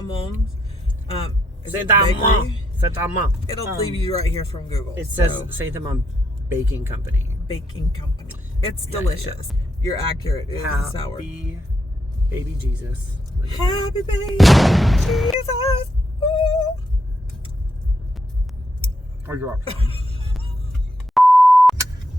Amon. Saint Amon. Saint Amon. It'll leave you right here from Google. It says Saint Amon Baking Company. Baking Company. It's delicious. Yeah. You're accurate. It is sour. Happy baby Jesus. Happy baby Jesus. Ooh.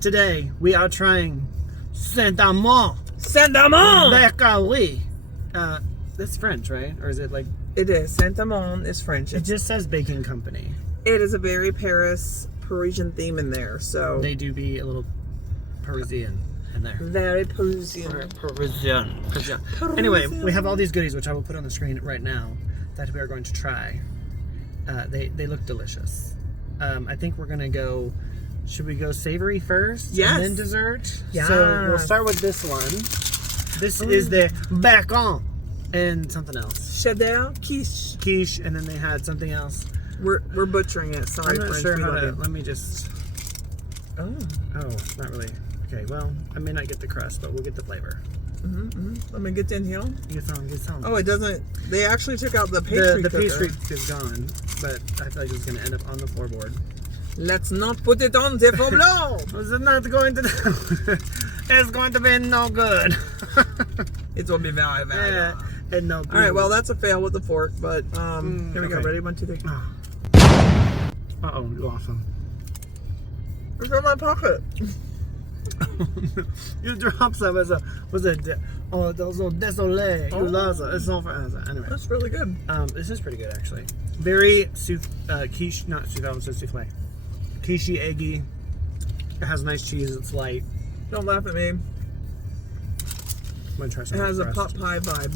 Today we are trying Saint Amon. Saint Amon Bakery. That's French, right? Or is it like? It is. Saint Amon is French. It just says baking company. It is a very Parisian theme in there. So they do be a little Parisian in there. Very Parisian. Parisian. Anyway, we have all these goodies, which I will put on the screen right now, that we are going to try. They look delicious. I think we're gonna go. Should we go savory first? Yes. And then dessert? Yeah. So we'll start with this one. This is the bacon and something else. Cheddar quiche. Quiche, and then they had something else. We're butchering it. Sorry, I'm not French. sure how to. Let me just. Oh, not really. Okay, well, I may not get the crust, but we'll get the flavor. Let me get in here. Get some. Oh, it doesn't. They actually took out the pastry. The cooker. pastry is gone, but I thought it was going to end up on the floorboard. Let's not put it on the floor. Was it not going to do? It's going to be no good. It will be very bad. Yeah, and no good. All right, well, that's a fail with the fork, but here we go. Ready? 1, 2, 3. Uh-oh, you lost some. It's in my pocket. You dropped some. Was it? Oh, those little désolé. You lost it. It's all for anyway. That's really good. This is pretty good actually. Very quiche, not souffle. Quiche-y, eggy. It has nice cheese. It's light. Don't laugh at me. I'm gonna try It some. has a pot pie vibe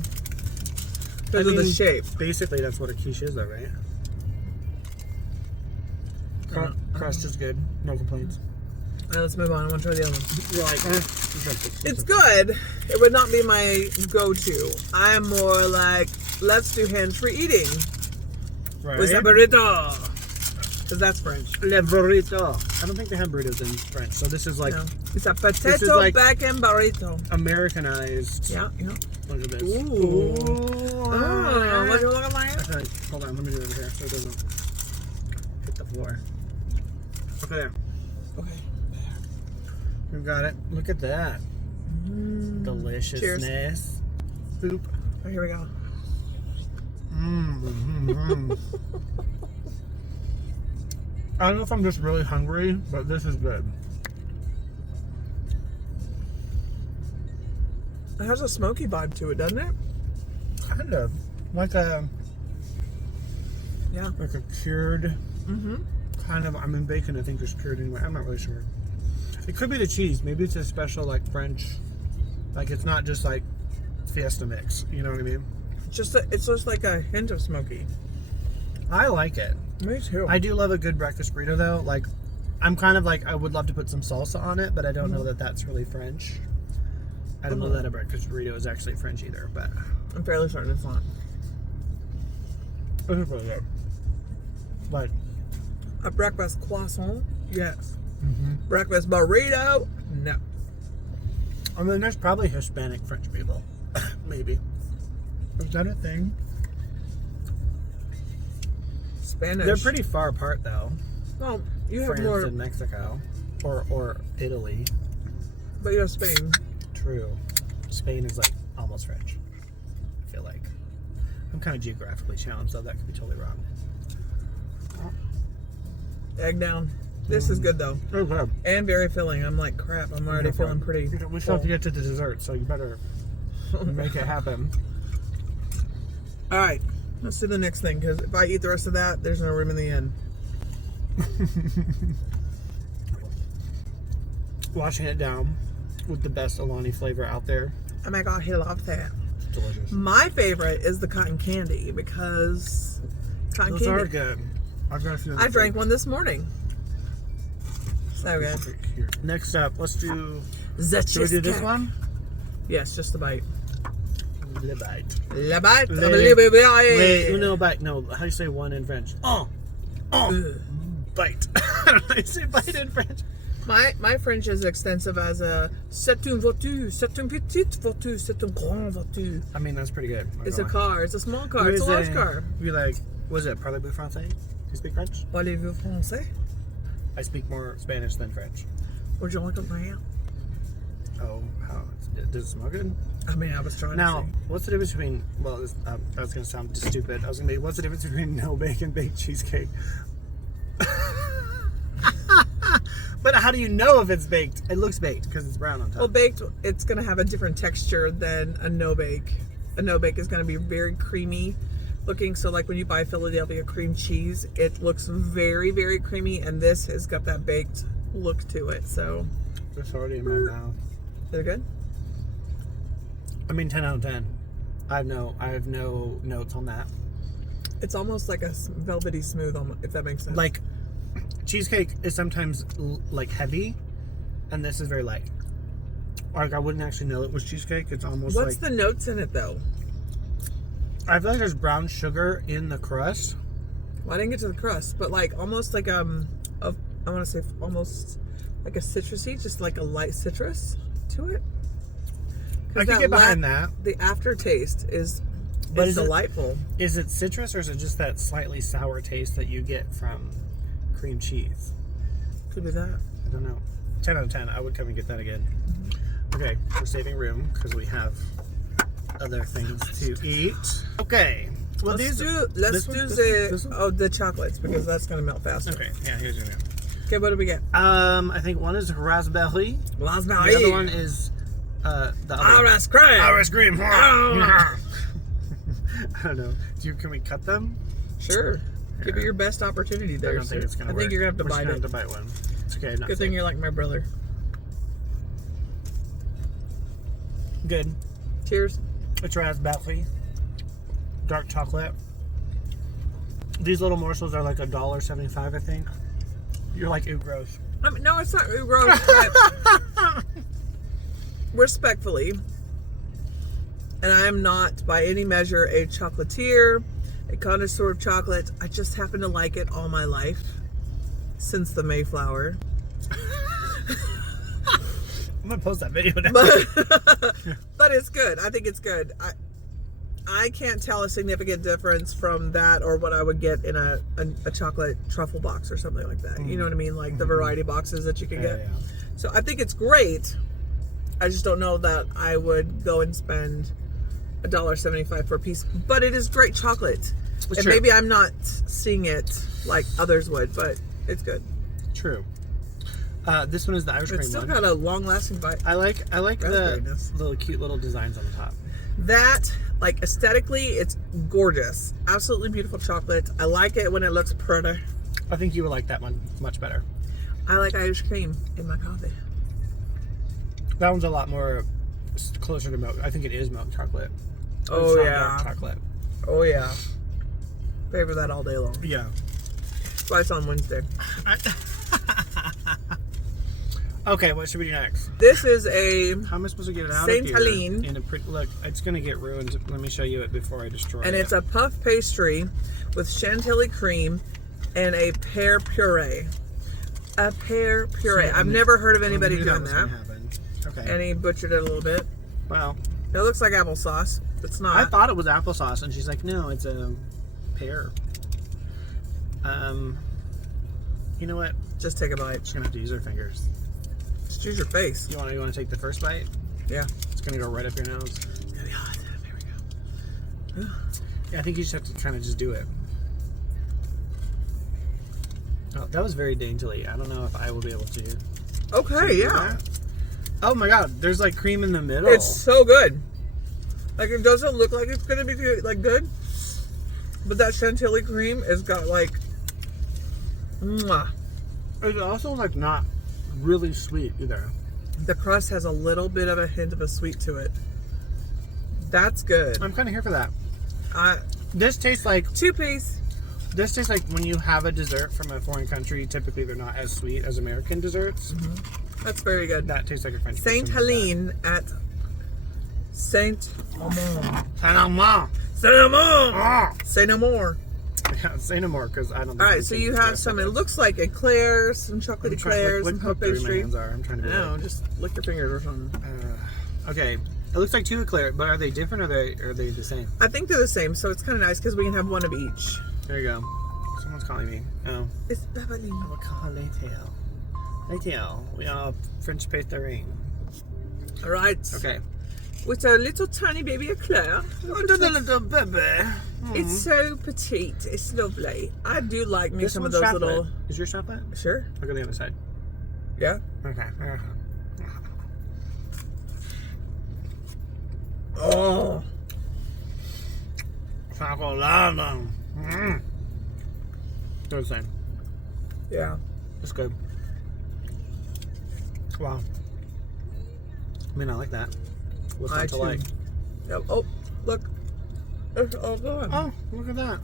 because of the shape. Basically, that's what a quiche is, though, right? Crust is good. No complaints. All right, let's move on. I want to try the other one. You're like, It's good. It would not be my go-to. I am more like, let's do hands for eating. right? With a burrito. Because that's French. Le burrito. I don't think they have burritos in French, so this is like No. It's a potato like- bacon burrito. Americanized. Yeah. Look at this. Ooh. Oh, Oh, what you looking like? Hold on, let me do it over here so it doesn't hit the floor. Okay, there. Okay. We've got it. Look at that. Deliciousness. Cheers. Boop. Oh, here we go. I don't know if I'm just really hungry, but this is good. It has a smoky vibe to it, doesn't it? Kind of. Like a cured kind of, I mean, bacon I think is cured anyway. I'm not really sure. It could be the cheese. Maybe it's a special like French, like it's not just like Fiesta mix. You know what I mean? It's just like a hint of smoky. I like it. Me too. I do love a good breakfast burrito though. Like, I'm kind of like, I would love to put some salsa on it, but I don't know that that's really French. I don't know that a breakfast burrito is actually French either, but I'm fairly certain it's not. it's really good. But A breakfast croissant? Yes. Breakfast burrito? No. I mean, there's probably Hispanic French people. Maybe. Is that a thing? Spanish. They're pretty far apart though. Well, you have France more, and Mexico. Or Italy. but you have Spain. True. Spain is like almost French. I feel like. I'm kind of geographically challenged, though that could be totally wrong. Egg down. This is good though. Okay. And very filling. I'm like, crap, I'm already feeling pretty We still have to get to the dessert, so you better make it happen. All right, let's do the next thing, because if I eat the rest of that, there's no room in the end. Washing it down with the best Alani flavor out there. Oh my god, he loves that. It's delicious. My favorite is the cotton candy, because cotton Those candy. are good. I've got a few. I drank one this morning. So good. Next up, let's do. The Should we do this cheesecake. one? Yes, just the bite. Le bite. La bite. Le uno bite. No, how do you say one in French? Oh, bite. How do you say bite in French? My French is extensive as a c'est une voiture, c'est une petite voiture, c'est une grande voiture. I mean, that's pretty good. It's a car. It's a small car. It's a large car. You like, was it parlez-vous français? Do you speak French? Parlez-vous français? I speak more Spanish than French. Would you like a lamp? Oh, how does it smell good? I mean, I was trying Now, to say. what's the difference between? Well, that was gonna sound stupid. I was gonna be, what's the difference between no bake and baked cheesecake? But how do you know if it's baked? It looks baked because it's brown on top. Well, baked, it's going to have a different texture than a no bake. A no bake is going to be very creamy looking. So like when you buy Philadelphia cream cheese, it looks very, very creamy. And this has got that baked look to it. So It's already in my mouth. they're good. I mean, 10 out of 10. I have no notes on that. It's almost like a velvety smooth, if that makes sense. Like, cheesecake is sometimes like heavy, and this is very light. Like, I wouldn't actually know it was cheesecake. It's almost what's like... the notes in it though? I feel like there's brown sugar in the crust. Well, I didn't get to the crust, but like almost like I want to say almost like a citrusy, just like a light citrus to it. I can get behind that. The aftertaste is delightful. Is it citrus, or is it just that slightly sour taste that you get from cream cheese? Could be that. I don't know. 10 out of 10. I would come and get that again. Okay, we're saving room because we have other things to eat. Okay. Well, Let's do the chocolates because that's gonna melt faster. Okay. Yeah. Here's your name. Okay, what do we get? I think one is raspberry. Raspberry. The other one is the other. Ice cream. Ice cream. Oh. I don't know. Can we cut them? Sure. Give it your best opportunity there. I don't think it's gonna work. I think you're gonna have to bite it. To bite one. It's okay. Not Good thing you're like my brother. good. Cheers. It's raspberry, dark chocolate. These little morsels are like $1.75, I think. You're like, ew, gross. I mean, no, it's not gross. But respectfully, and I am not by any measure a chocolatier, a connoisseur of chocolate. I just happen to like it all my life since the Mayflower. I'm gonna post that video now. But it's good. I think it's good. I can't tell a significant difference from that or what I would get in a chocolate truffle box or something like that. You know what I mean? Like the variety boxes that you can get. Yeah. So I think it's great. I just don't know that I would go and spend $1.75 for a piece. But it is great chocolate. And true. maybe I'm not seeing it like others would, but it's good. True. This one is the Irish cream one. It's still got a long-lasting bite. I like the little cute little designs on the top. That, like, aesthetically, it's gorgeous. Absolutely beautiful chocolate. I like it when it looks pretty. I think you would like that one much better. I like Irish cream in my coffee. That one's a lot more closer to milk. I think it is milk chocolate. Oh, it's not yeah. dark chocolate. Oh, yeah. Favor that all day long. Yeah. That's why it's on Wednesday. Okay, what should we do next? This is a... How am I supposed to get it out Saint of here? Helene. In a pretty, look, it's going to get ruined. Let me show you it before I destroy it. And it's a puff pastry with chantilly cream and a pear puree. A pear puree. I've never heard of anybody doing that. Okay. And he butchered it a little bit. Well. It looks like applesauce. It's not. I thought it was applesauce, and she's like, no, it's a pear. You know what? Just take a bite. She's going to have to use her fingers. Just use your face. You want to take the first bite? Yeah. It's going to go right up your nose. There we go. Yeah, I think you just have to kind of just do it. Oh, that was very daintily. I don't know if I will be able to. Okay, yeah. Oh my god, there's like cream in the middle. It's so good. Like, it doesn't look like it's going to be like good. But that chantilly cream has got like... Mwah. It's also like not really sweet either. The crust has a little bit of a hint of a sweet to it. That's good. I'm kind of here for that. This tastes like... Two-piece. This tastes like when you have a dessert from a foreign country, typically they're not as sweet as American desserts. Mm-hmm. That's very good. That tastes like a French Saint Helene at Saint Amon. Saint Amon. Saint Amon! Oh. Say no more. I Yeah, say no more because I don't think All right, we so can you do the have rest some, of it looks like eclairs, some chocolate I'm trying- eclairs, look some how puff dirty my pastry. hands are. I'm trying to be No, like, just lick your fingers or something. okay. It looks like 2 eclairs, but are they different or are they the same? I think they're the same, so it's kind of nice because we can have one of each. There you go. Someone's calling me. Oh. It's Beverly. I will call later. Later. We are French pastry. All right. Okay. With a little tiny baby eclair. Little baby. It's so petite. It's lovely. I do like me This some of one's those chocolate. little. Is yours chocolate? Sure. Look at the other side. Yeah. Okay. Oh. Chocolate. They're the same. Yeah. It's good. Wow. I mean, I like that. What's I not to too. like? Yep. Oh, look. It's all gone. Oh, look at that.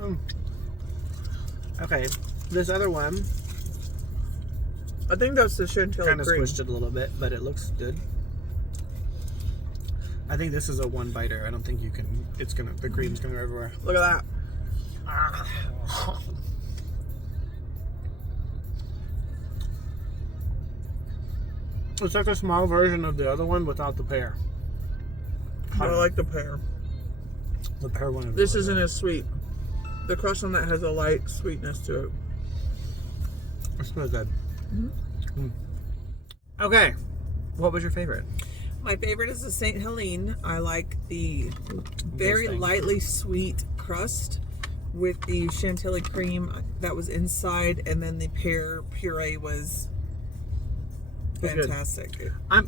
Okay. This other one I think that's the chantilly kind of cream. squished it a little bit, but it looks good. I think this is a one biter. I don't think you can. It's gonna. The cream's gonna go everywhere. Look at that. It's like a small version of the other one without the pear. I like the pear. The pear one. Is This really isn't good. as sweet. The crust on that has a light sweetness to it. It's really good. Okay. What was your favorite? My favorite is the Saint Helene. I like the very thing. lightly sweet crust with the chantilly cream that was inside, and then the pear puree was It's good. fantastic. I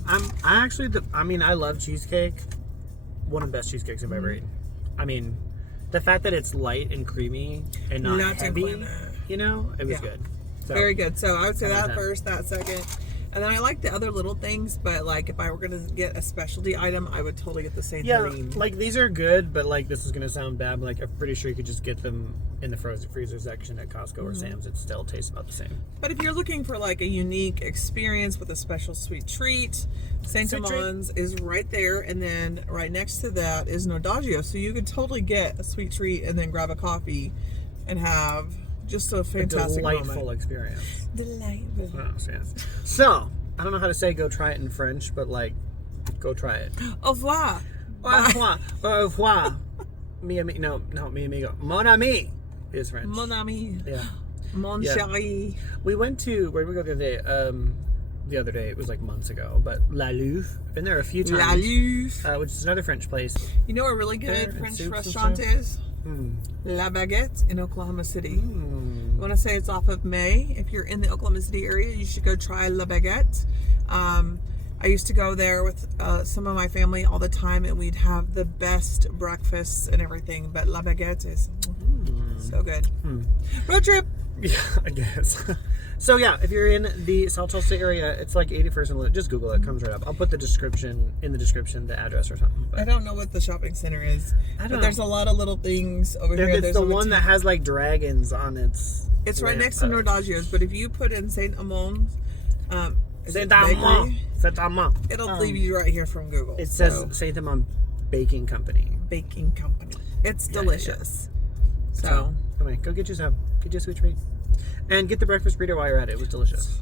actually, I mean, I love cheesecake. One of the best cheesecakes I've ever eaten. I mean, the fact that it's light and creamy and not heavy, you know, it was Yeah. good. So, Very good. So I would say that 10. first, that second. And then I like the other little things, but like if I were going to get a specialty item, I would totally get the Saint Yeah, Helene. like these are good, but like this is gonna sound bad. But like I'm pretty sure you could just get them in the frozen freezer section at Costco or Sam's. It still tastes about the same. But if you're looking for like a unique experience with a special sweet treat, Saint Sweet treat. Amon's is right there, and then right next to that is Nodagio. So you could totally get a sweet treat and then grab a coffee and have just a fantastic Delightful moment. experience. Delightful. Oh, yes. So I don't know how to say go try it in French, but like go try it. Au revoir. Au revoir. Au revoir. Mi amigo. No, mi amigo. Mon ami is French. Mon ami. Yeah. Mon Yeah. chéri. We went to, where did we go the other day? The other day, it was like months ago, but La Louvre. Been there a few times. La Louvre. Which is another French place. You know a really There, good and French soups and restaurant stuff. is? Mm. La Baguette in Oklahoma City. Mm. I want to say it's off of May. If you're in the Oklahoma City area, you should go try La Baguette. I used to go there with some of my family all the time, and we'd have the best breakfasts and everything. But La Baguette is so good. Road trip. Yeah, I guess. So yeah, if you're in the South Tulsa area, it's like 81st and just Google it. It comes right up. I'll put the description in the description, the address or something. I But don't know what the shopping center is, don't but there's know. a lot of little things over here. it's There's the a one that has like dragons on its. It's right lamp. next to Nordagio's, but if you put in Saint Amon, Saint Amon. Saint Amon. it'll leave you right here from Google. It says So, Saint Amon Baking Company. baking company. It's Yeah, delicious. So anyway, go get you some. Get you a sweet treat, and get the breakfast burrito while you're at it. It was delicious.